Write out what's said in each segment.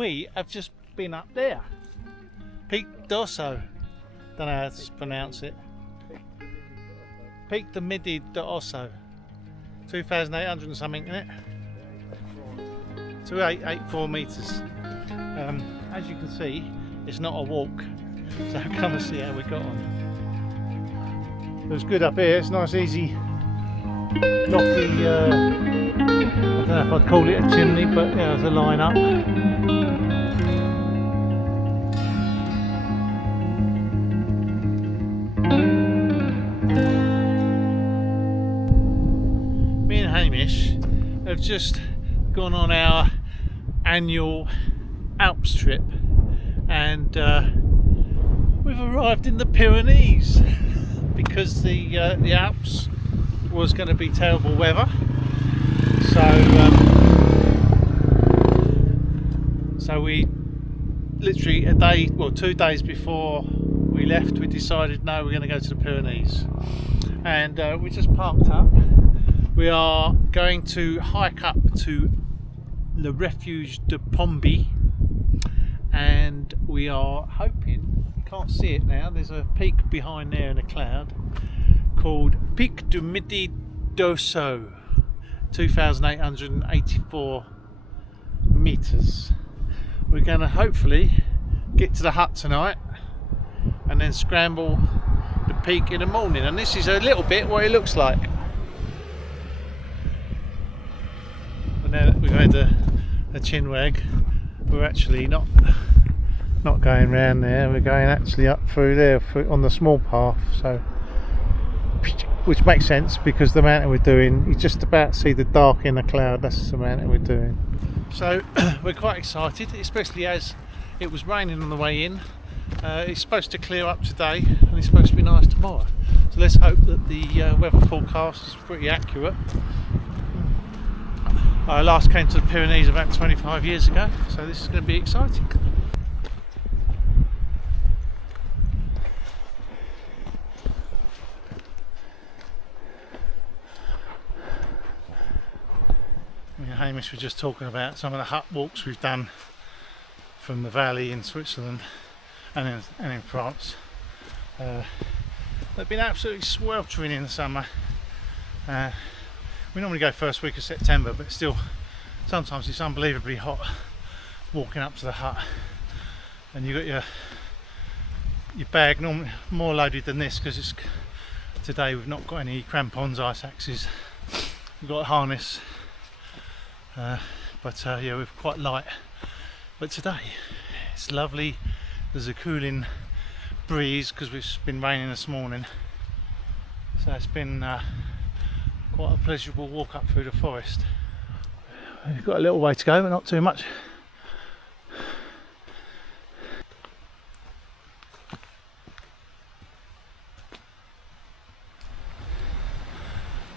we have just been up there. Pic d'Osso. Don't know how to pronounce it. Pic de Midi d'Osso. 2,800 and something, isn't it? 2884 metres. As you can see, it's not a walk. So come and see how we got on. It was good up here. It's nice, easy, lofty. I don't know if I'd call it a chimney, but yeah, there's a line up. Me and Hamish have just gone on our annual Alps trip, and we've arrived in the Pyrenees because the Alps was going to be terrible weather. So we literally a day, well 2 days before we left, we decided no, we're going to go to the Pyrenees, and we just parked up. We are going to hike up to the Refuge de Pombie, and we are hoping, you can't see it now, there's a peak behind there in a cloud called Pic du Midi d'Osso, 2,884 metres. We're going to hopefully get to the hut tonight and then scramble the peak in the morning, and this is a little bit what it looks like. But now that we've had a chin wag, we're actually not going round there, we're going actually up through there on the small path, so which makes sense because the mountain we're doing, you just about see the dark in the cloud. That's the mountain we're doing. So we're quite excited, especially as it was raining on the way in. It's supposed to clear up today and it's supposed to be nice tomorrow, so let's hope that the weather forecast is pretty accurate. I last came to the Pyrenees about 25 years ago, so this is going to be exciting. Me and Hamish were just talking about some of the hut walks we've done from the valley in Switzerland and in France. They've been absolutely sweltering in the summer. We normally go first week of September, but still sometimes it's unbelievably hot walking up to the hut, and you've got your bag normally more loaded than this because it's today we've not got any crampons, ice axes, we've got a harness, but yeah, we're quite light. But today it's lovely, there's a cooling breeze because it's been raining this morning, so it's been quite a pleasurable walk up through the forest. We've got a little way to go, but not too much.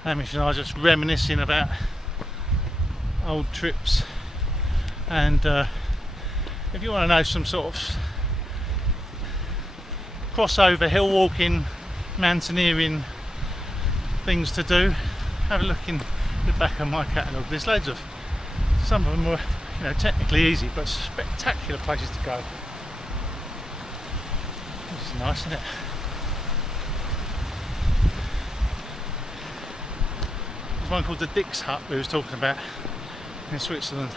Hamish and I are just reminiscing about old trips, and if you want to know some sort of crossover hill walking, mountaineering things to do, have a look in the back of my catalogue. There's loads of, some of them were, you know, technically easy but spectacular places to go. This is nice, isn't it? There's one called the Dick's Hut we was talking about in Switzerland,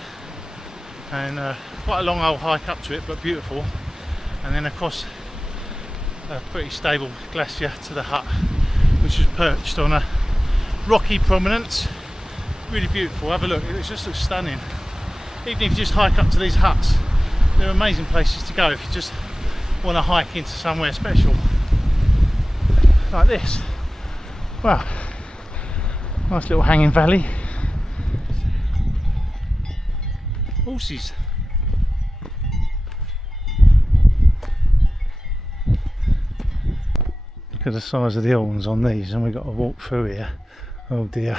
and quite a long old hike up to it, but beautiful, and then across a pretty stable glacier to the hut, which is perched on a rocky prominence. Really beautiful, have a look, it just looks stunning. Even if you just hike up to these huts, they're amazing places to go if you just want to hike into somewhere special like this. Wow, nice little hanging valley. Horses. Look at the size of the horns on these, and we've got to walk through here. Oh dear.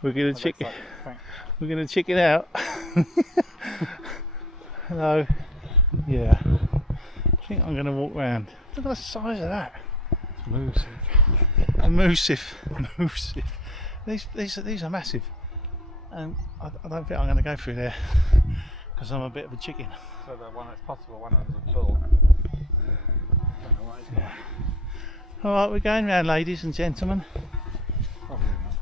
We're gonna check it out. Hello. Yeah. I think I'm gonna walk round. Look at the size of that. It's massive. These are massive. and I don't think I'm going to go through there because I'm a bit of a chicken. So the one that's possible, one of them's full. Yeah. Alright, we're going round, ladies and gentlemen. Probably not.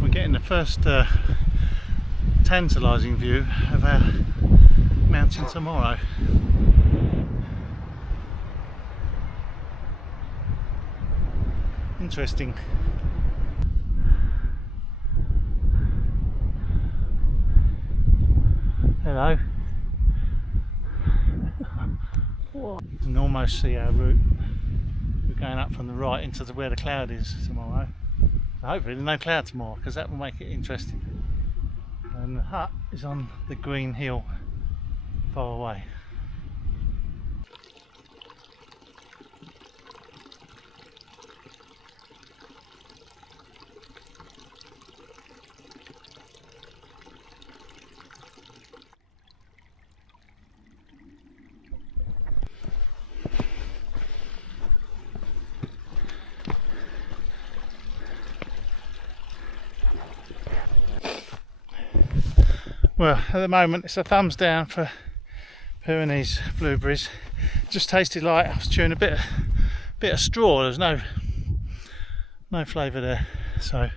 We're getting the first tantalising view of our mountain tomorrow. Interesting. Hello. You can almost see our route. We're going up from the right into where the cloud is tomorrow. So hopefully there's no cloud tomorrow, because that will make it interesting. And the hut is on the green hill far away. Well, at the moment it's a thumbs down for Pyrenees blueberries. Just tasted like I was chewing a bit of straw. There's no flavour there. So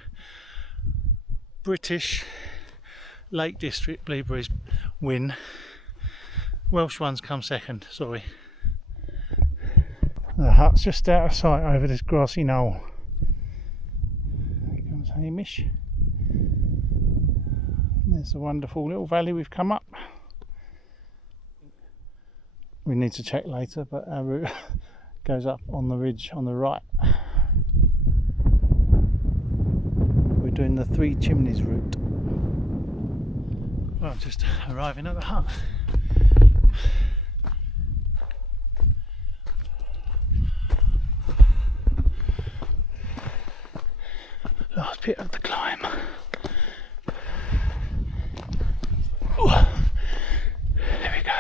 British Lake District blueberries win. Welsh ones come second. Sorry. The hut's just out of sight over this grassy knoll. There comes Hamish. There's a wonderful little valley we've come up. We need to check later, but our route goes up on the ridge on the right. We're doing the Three Chimneys route. Well, just arriving at the hut. Last bit of the climb. There we go.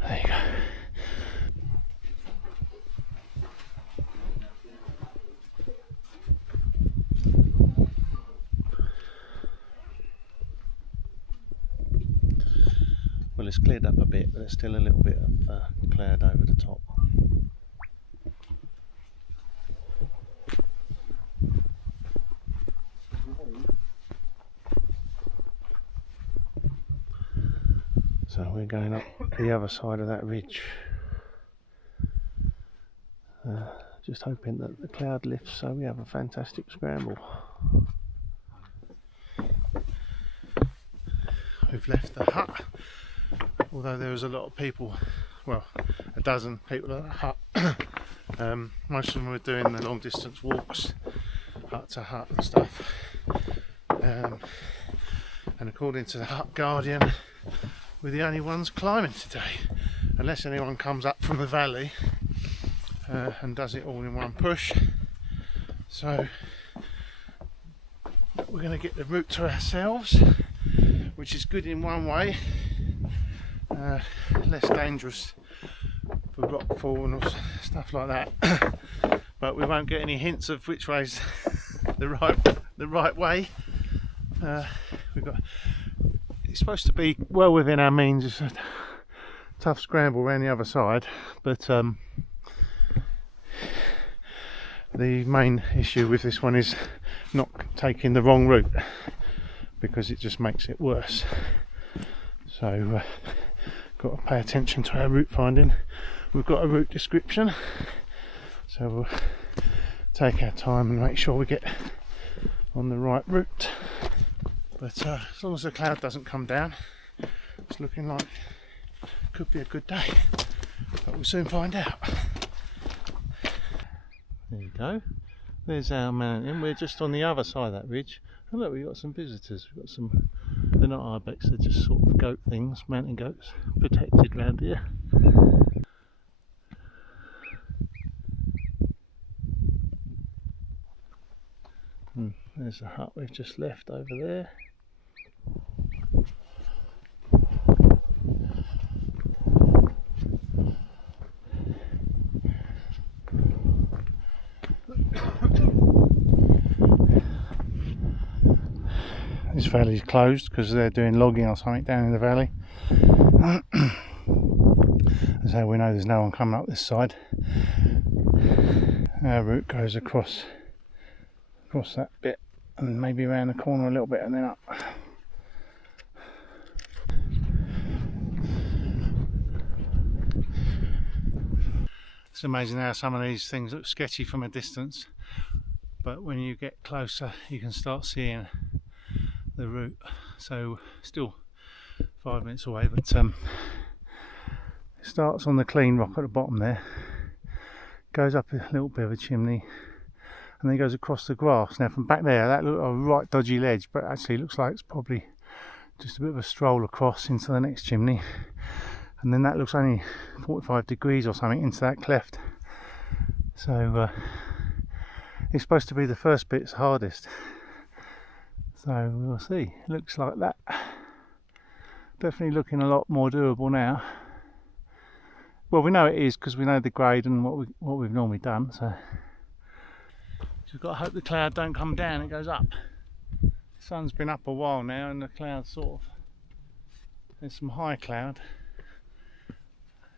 There you go. Well, it's cleared up a bit, but there's still a little bit of cloud over the top. So we're going up the other side of that ridge. Just hoping that the cloud lifts so we have a fantastic scramble. We've left the hut, although there was a lot of people, well, a dozen people at the hut. Most of them were doing the long distance walks, hut to hut and stuff. And according to the Hut Guardian, we're the only ones climbing today, unless anyone comes up from the valley and does it all in one push. So we're going to get the route to ourselves, which is good in one way, less dangerous for rockfall and stuff like that, but we won't get any hints of which way's the right way. It's supposed to be well within our means. It's a tough scramble around the other side, but the main issue with this one is not taking the wrong route, because it just makes it worse. So got to pay attention to our route finding. We've got a route description, so we'll take our time and make sure we get on the right route. But as long as the cloud doesn't come down, it's looking like it could be a good day, but we'll soon find out. There you go, there's our mountain. We're just on the other side of that ridge. And look, we've got some visitors. We've got some, they're not ibex, they're just sort of goat things, mountain goats, protected round here. There's the hut we've just left over there. valley's closed because they're doing logging or something down in the valley. So we know there's no one coming up this side. Our route goes across that bit and maybe around the corner a little bit and then up. It's amazing how some of these things look sketchy from a distance, but when you get closer you can start seeing the route. So still 5 minutes away, but it starts on the clean rock at the bottom there, goes up a little bit of a chimney, and then goes across the grass. Now from back there that looked a right dodgy ledge, but actually it looks like it's probably just a bit of a stroll across into the next chimney, and then that looks only 45 degrees or something into that cleft. So it's supposed to be the first bit's hardest, so we'll see. It looks like that. Definitely looking a lot more doable now. Well, we know it is because we know the grade and what we've normally done. So we've got to hope the cloud don't come down, it goes up. The sun's been up a while now and the clouds sort of, there's some high cloud.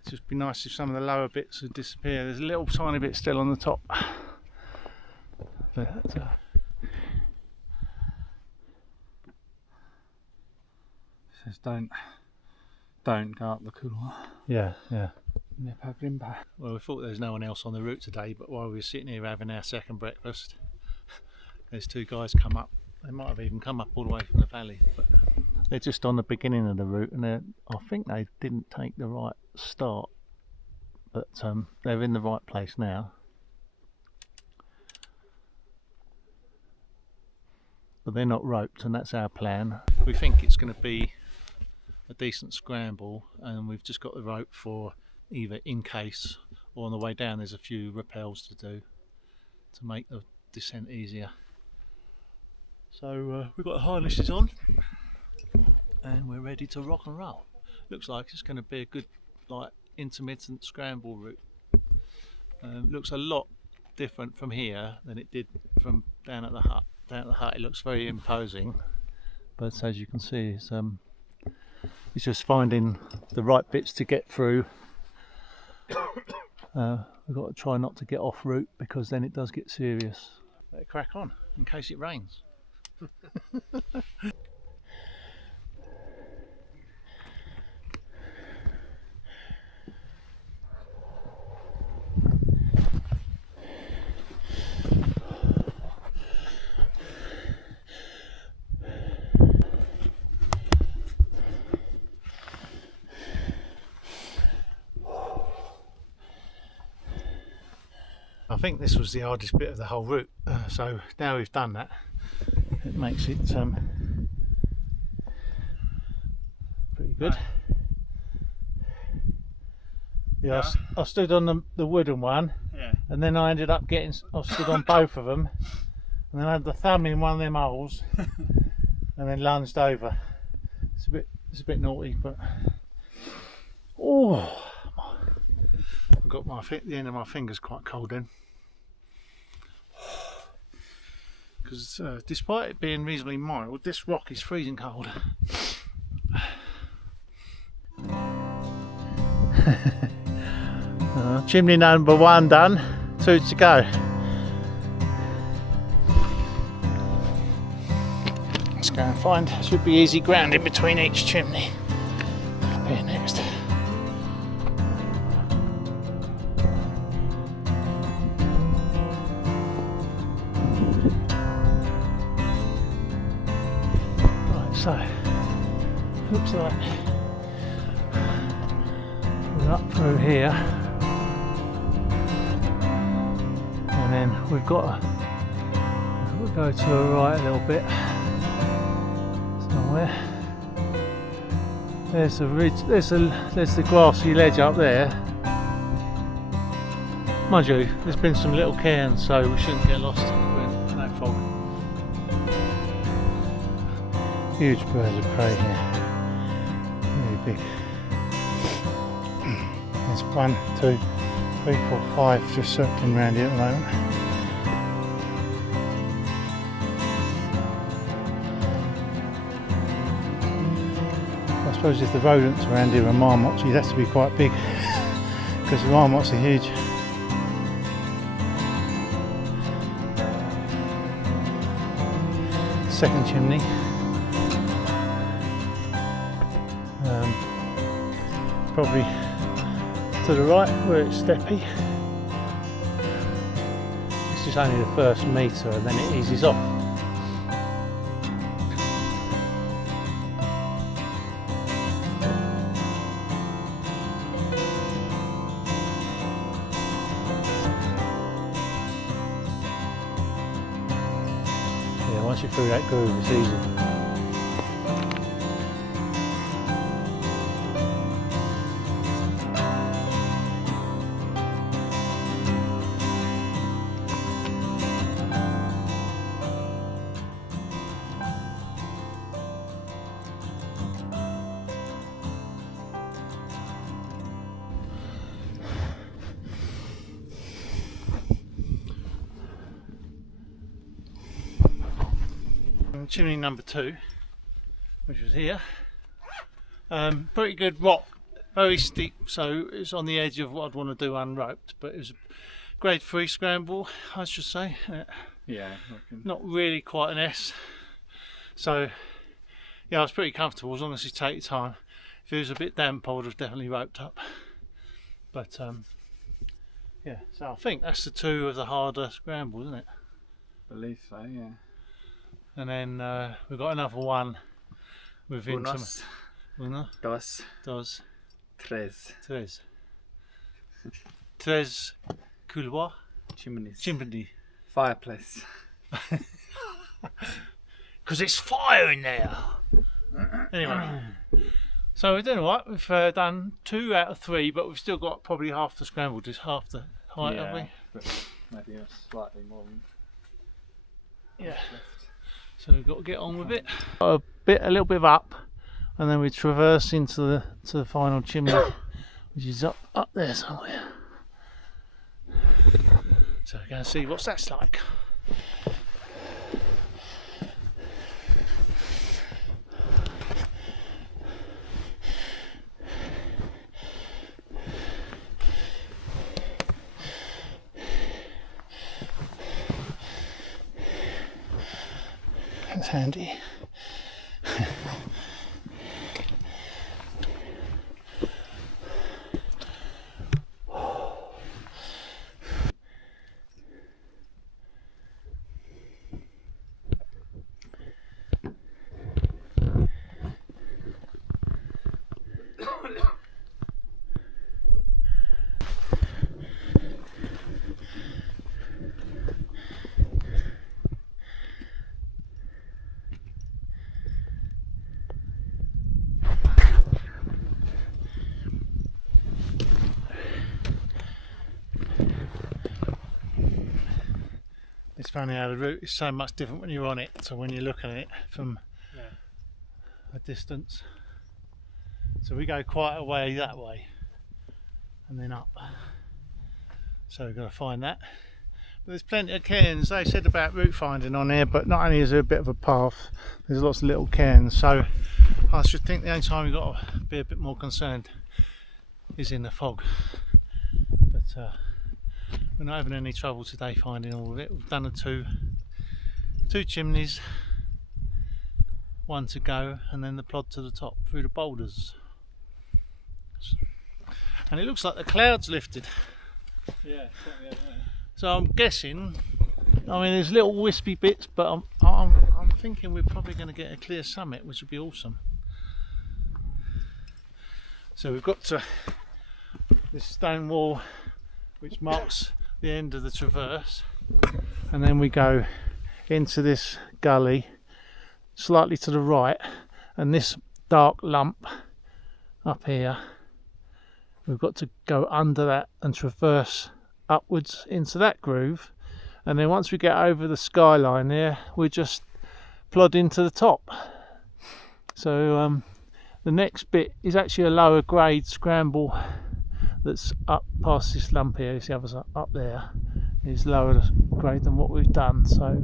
It'd just be nice if some of the lower bits would disappear. There's a little tiny bit still on the top. But It says don't go up the couloir. yeah. Well, we thought there was no one else on the route today, but while we were sitting here having our second breakfast, there's two guys come up. They might have even come up all the way from the valley, but they're just on the beginning of the route, and I think they didn't take the right start, but they're in the right place now. But they're not roped, and that's our plan. We think it's going to be a decent scramble, and we've just got the rope for either in case or on the way down. There's a few rappels to do to make the descent easier. So we've got the harnesses on and we're ready to rock and roll. Looks like it's going to be a good intermittent scramble route. Looks a lot different from here than it did from down at the hut. Down at the hut it looks very imposing, but as you can see it's just finding the right bits to get through. We've got to try not to get off route because then it does get serious. Better crack on in case it rains. I think this was the hardest bit of the whole route, so now we've done that, it makes it pretty good. Yeah, I stood on the wooden one, and then I ended up I stood on both of them, and then I had the thumb in one of them holes, and then lunged over. It's a bit naughty, but I've got the end of my fingers quite cold then. Because despite it being reasonably mild, this rock is freezing cold. Chimney number 1 done, 2 to go. Let's go and find, should be easy ground in between each chimney. Up here next. So, looks like we're up through here, and then we've got we'll go to the right a little bit somewhere. There's the ridge, there's the grassy ledge up there. Mind you, there's been some little cairns, so we shouldn't get lost. We're in no fog. Huge birds of prey here, really big. There's 1, 2, 3, 4, 5 just circling around here at the moment. suppose if the rodents around here are marmots, you'd have to be quite big because the marmots are huge. Second chimney. Probably to the right where it's steppy. This is only the first metre and then it eases off. Yeah, once you're through that groove it's easy. Chimney number 2, which was here. Pretty good rock, very steep, so it's on the edge of what I'd want to do unroped, but it was a grade 3 scramble, I should say. Yeah, not really quite an S. So yeah, I was pretty comfortable as long as you take your time. If it was a bit damp, I would have definitely roped up. But yeah, so I think that's the 2 of the harder scrambles, isn't it? I believe so, yeah. And then we've got another one within Uno, dos, tres. Tres couloirs. Chimney. Fireplace. Because it's fire in there. Anyway, so we're doing alright. We've done 2 out of 3, but we've still got probably half the scramble, just half the height, yeah, haven't we? But maybe slightly more than yeah. So we've got to get on with it. A little bit of up, and then we traverse into the final chimney, which is up there somewhere. So we're going to see what's that's like. That's handy. It's funny how the route is so much different when you're on it to when you're looking at it from a distance. So we go quite a way that way and then up. So we've got to find that. But there's plenty of cairns. They said about route finding on here, but not only is there a bit of a path, there's lots of little cairns. So I should think the only time you've got to be a bit more concerned is in the fog. But we're not having any trouble today finding all of it. We've done two chimneys, 1 to go, and then the plod to the top through the boulders. And it looks like the clouds lifted. Yeah, certainly. So I'm guessing, I mean there's little wispy bits, but I'm thinking we're probably going to get a clear summit, which would be awesome. So we've got to this stone wall which marks the end of the traverse, and then we go into this gully slightly to the right, and this dark lump up here, we've got to go under that and traverse upwards into that groove, and then once we get over the skyline there we just plod into the top. So the next bit is actually a lower grade scramble that's up past this lump here. The others up there is lower grade than what we've done, so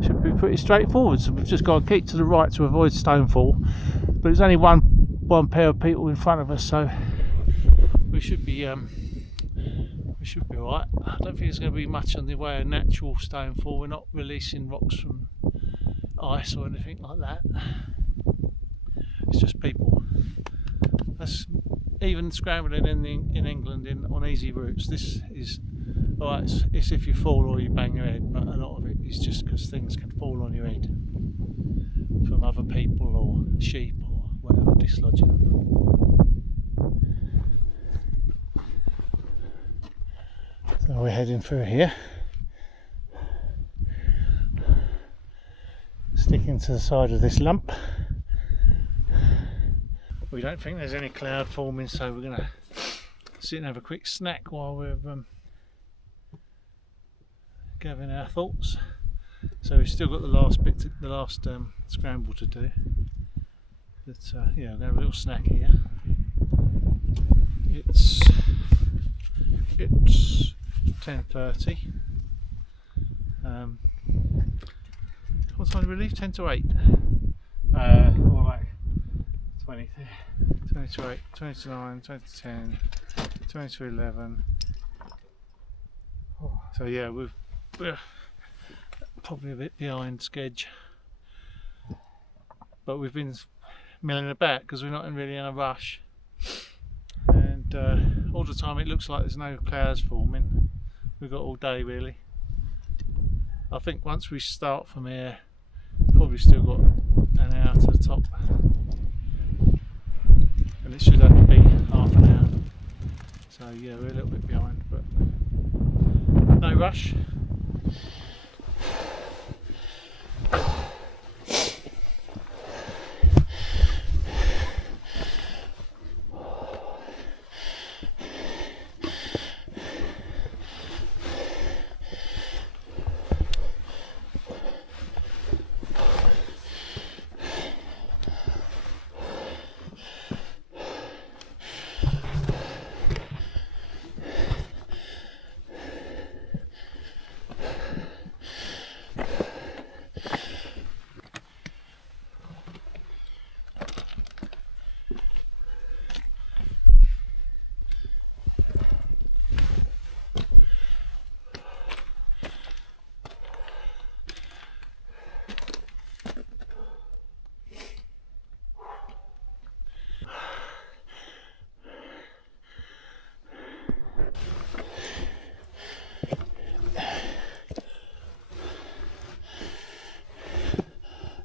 should be pretty straightforward. So we've just got to keep to the right to avoid stonefall, but there's only one one pair of people in front of us, so we should be alright. I don't think there's going to be much on the way of natural stonefall. We're not releasing rocks from ice or anything like that. It's just people. That's even scrambling in England on easy routes. This is alright. It's if you fall or you bang your head, but a lot of it is just because things can fall on your head from other people or sheep or whatever dislodging them. So we're heading through here, sticking to the side of this lump. We don't think there's any cloud forming, so we're going to sit and have a quick snack while we're gathering our thoughts. So we've still got the last bit, the last scramble to do. But yeah, we're going to have a little snack here. It's 10:30. What time did we leave? 10 to 8. More like 20 to 8, 20 to 9, 20 to 10, 20 to 11. So yeah, we're probably a bit behind schedule, but we've been milling about because we're not really in a rush, and all the time it looks like there's no clouds forming. We've got all day really. I think once we start from here, probably still got an hour to the top, and it should only be half an hour. So yeah, we're a little bit behind, but no rush.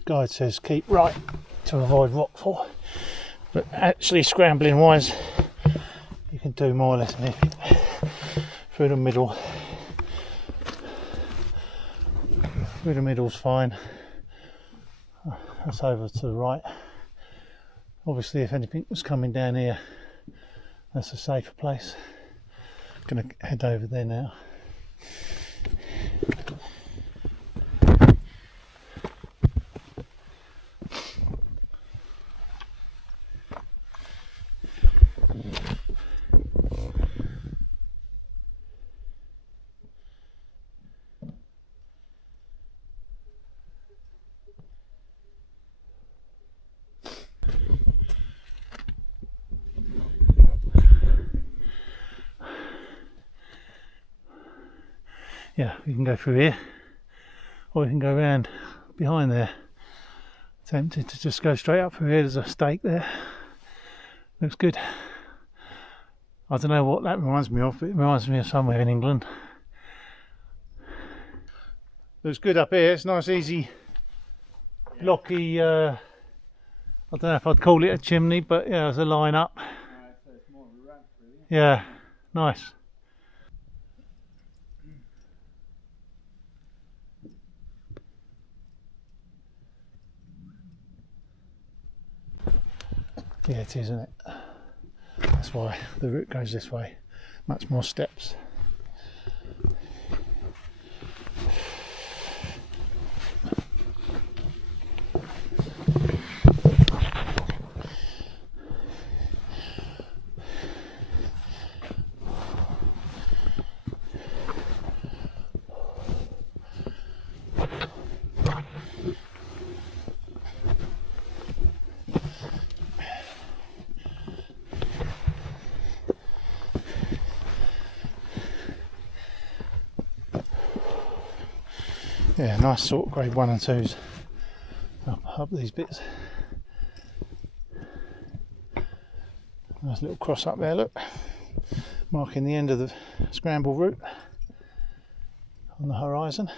Guide says keep right to avoid rockfall, but actually scrambling wise you can do more or less anything through the middle. Through the middle's fine. That's over to the right. Obviously if anything was coming down here, that's a safer place. Gonna head over there now. Yeah, we can go through here, or we can go around behind there. Tempted to just go straight up through here. There's a stake there. Looks good. I don't know what that reminds me of, but it reminds me of somewhere in England. Looks good up here. It's nice, easy, blocky. I don't know if I'd call it a chimney, but yeah, there's a line up. So it's more of a ramp, really. Yeah, nice. Yeah, it is, isn't it? That's why the route goes this way. Much more steps. Yeah, nice sort of grade 1 and 2s up these bits. Nice little cross up there, look, marking the end of the scramble route on the horizon.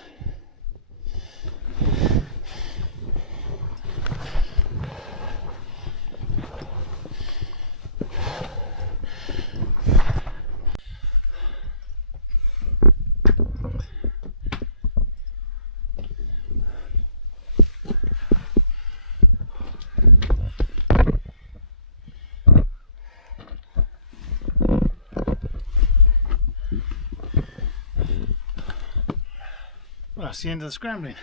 Well, that's the end of the scrambling.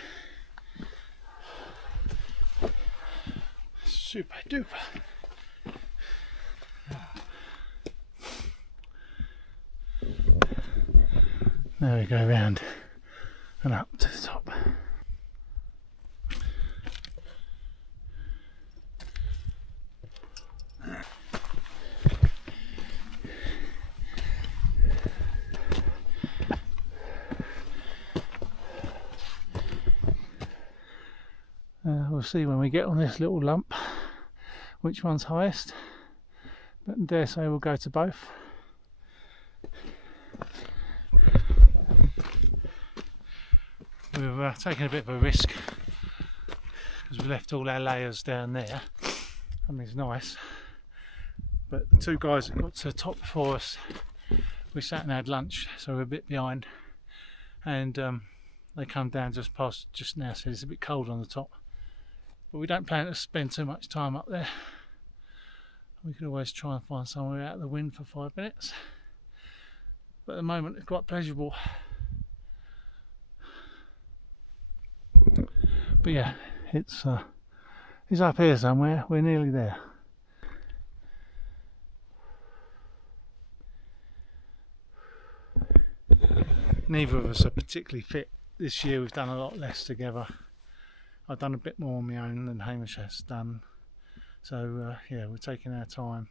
Super duper. There we go, round and up to the top. We'll see when we get on this little lump which one's highest, but I dare say we'll go to both. We're taking a bit of a risk because we left all our layers down there. I mean, it's nice, but the two guys that got to the top before us, we sat and had lunch, so we're a bit behind, and they come down just now, so it's a bit cold on the top. But we don't plan to spend too much time up there. We could always try and find somewhere out of the wind for 5 minutes. But at the moment it's quite pleasurable. But yeah, it's up here somewhere. We're nearly there. Neither of us are particularly fit this year. We've done a lot less together. I've done a bit more on my own than Hamish has done, so yeah, we're taking our time.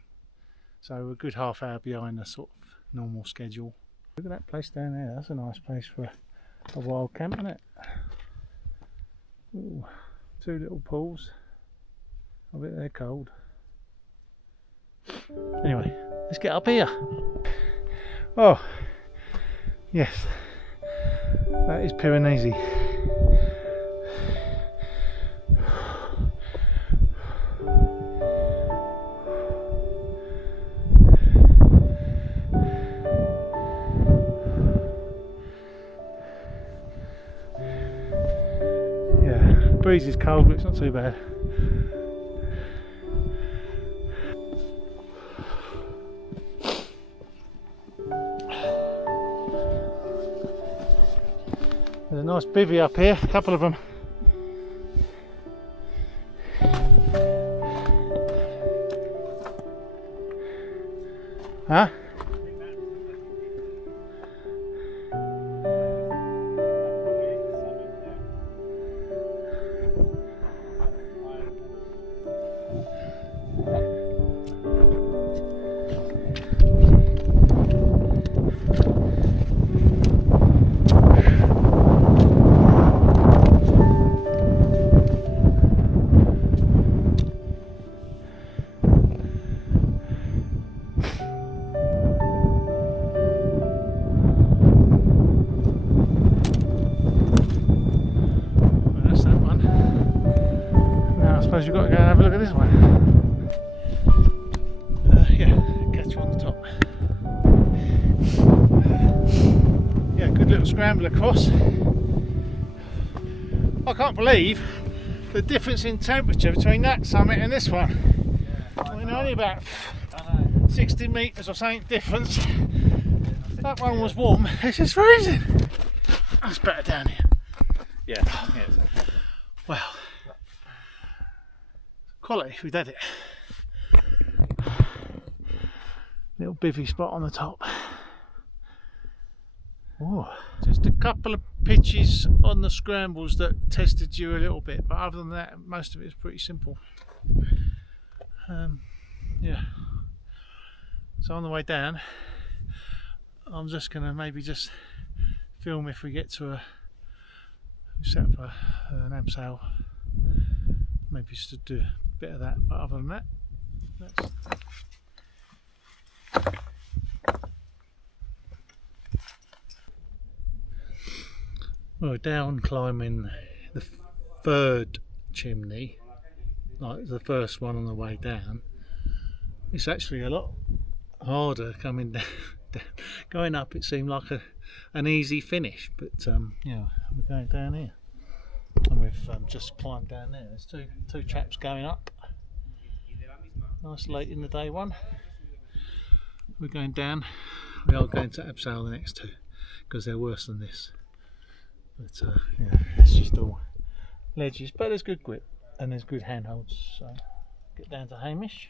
So we're a good half hour behind the sort of normal schedule. Look at that place down there, that's a nice place for a wild camp, isn't it? Ooh, 2 little pools. I bet they're cold. Anyway, let's get up here. Oh, yes, that is Pyrenees. Breeze is cold, but it's not too bad. There's a nice bivvy up here, a couple of them. Huh? You've got to go and have a look at this one. Yeah, catch you on the top. Yeah, good little scramble across. I can't believe the difference in temperature between that summit and this one. I mean, only about 60 metres or something difference. That one was warm, it's just freezing. That's better down here. Yeah. Well. Quality, we did it. Little bivvy spot on the top. Oh, just a couple of pitches on the scrambles that tested you a little bit, but other than that, most of it is pretty simple. Yeah. So on the way down, I'm just going to maybe just film if we get to a We set up an abseil, maybe just to do a bit of that, but other than that, that's we're down climbing the third chimney, like the first one on the way down. It's actually a lot harder coming down. Going up it seemed like an easy finish, but yeah, we're going down here and we've just climbed down there. There's two chaps going up. Nice late in the day one. We're going down. We are going to abseil the next two because they're worse than this, but yeah, it's just all ledges, but there's good grip and there's good handholds. So get down to Hamish.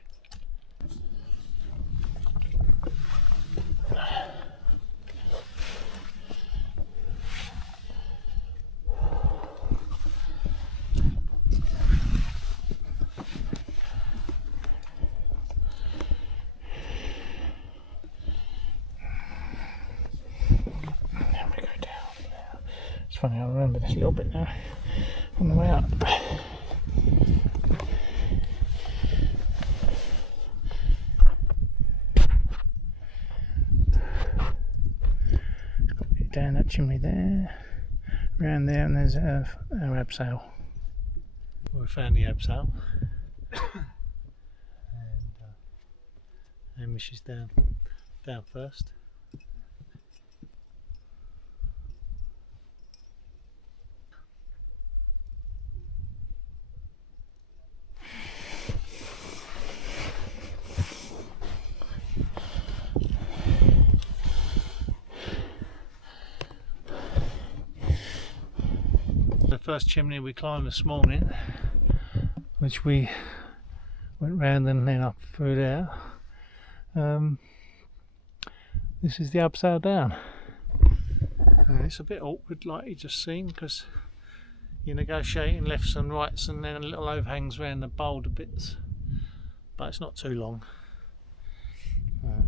It's funny, I remember this a little bit now on the way up. Down that chimney there, around there, and there's our abseil. We found the abseil, and Hamish is down first. The first chimney we climbed this morning, which we went round and then up through there, this is the abseil down. It's a bit awkward like you just seen, because you're negotiating lefts and rights and then little overhangs around the boulder bits, but it's not too long.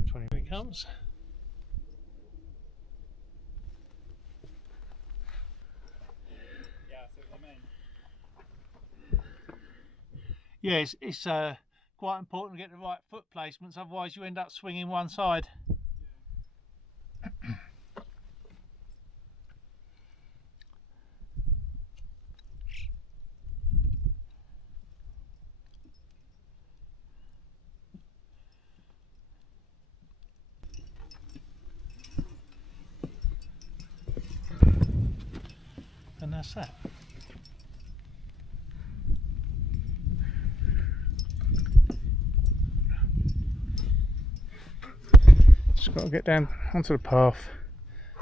20 minutes comes. Yeah, it's quite important to get the right foot placements, otherwise you end up swinging one side. And that's that. Just got to get down onto the path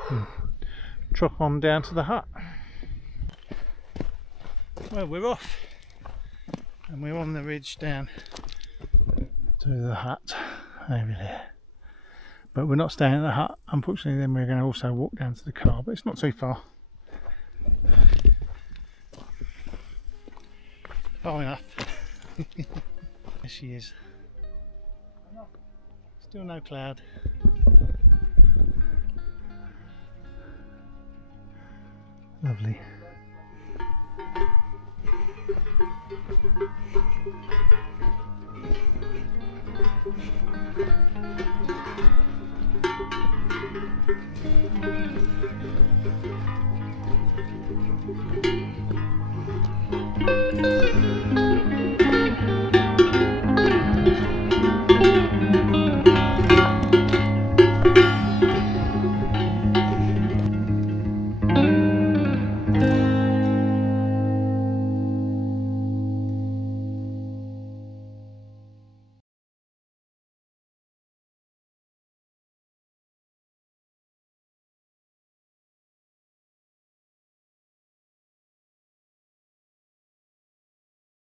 and trot on down to the hut. Well, we're off and we're on the ridge down to the hut over there, but we're not staying at the hut, unfortunately. Then we're going to also walk down to the car, but it's not too far. Far enough. There she is. Still no cloud. Lovely.